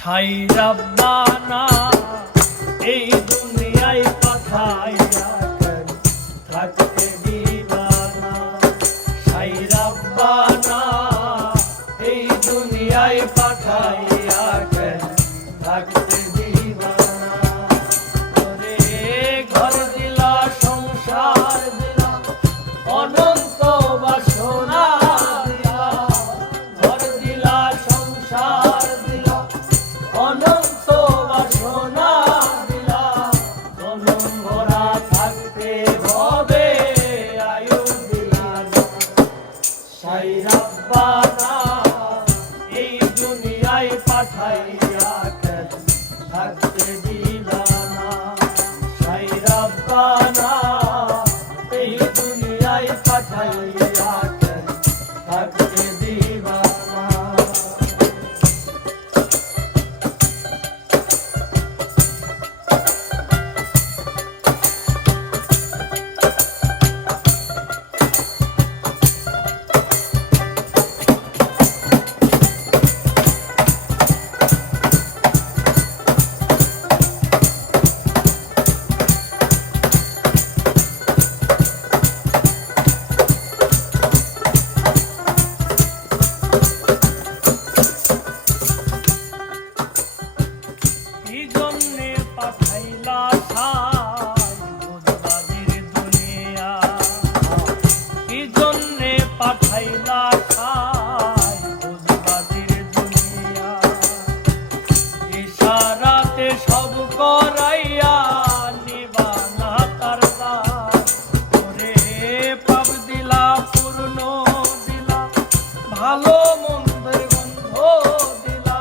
সাই রাব্বানা এই দুনিয়ায় পাঠাইয়া কেন থাকতে দিবানা। সাই রাব্বানা এই দুনিয়ায় পাঠাইয়া কেন থাকতে দিবানা। ওরে ঘর দিলা সংসার দিলা অনন্ত বাসনা দিলা, ঘর দিলা সংসার দিলা অনন্ত বাসনা দিলা, জনম ভরা থাকতে হবে আয়ু দিলা না। সাই রাব্বানা এই দুনিয়ায় পাঠাইয়া কেন থাকতে দিলা না। সাই রাব্বানা এই দুনিয়ায় পাঠাইয়া কেন থাকতে দিবা না। কি জন্যে পাঠাইলা সাই বুঝবাজির দুনিয়া, কি জন্যে পাঠাইলা সাই বুঝবাজির দুনিয়া। ইশারাতে সব করাইয়া নিবানা তার দ্বার, ওরে পাপ দিলা পূর্ণ দিলা ভালো মন্দের গন্ধ দিলা,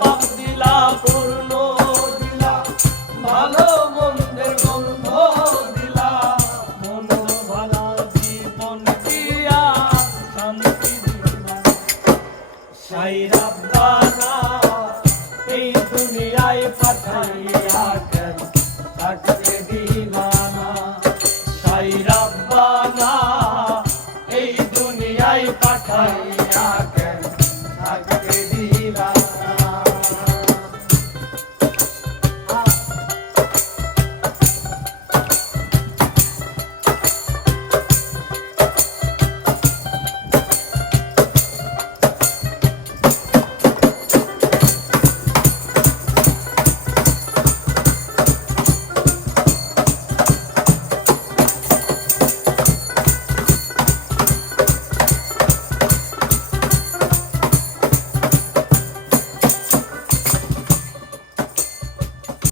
পাপ দিলা পূর্ণ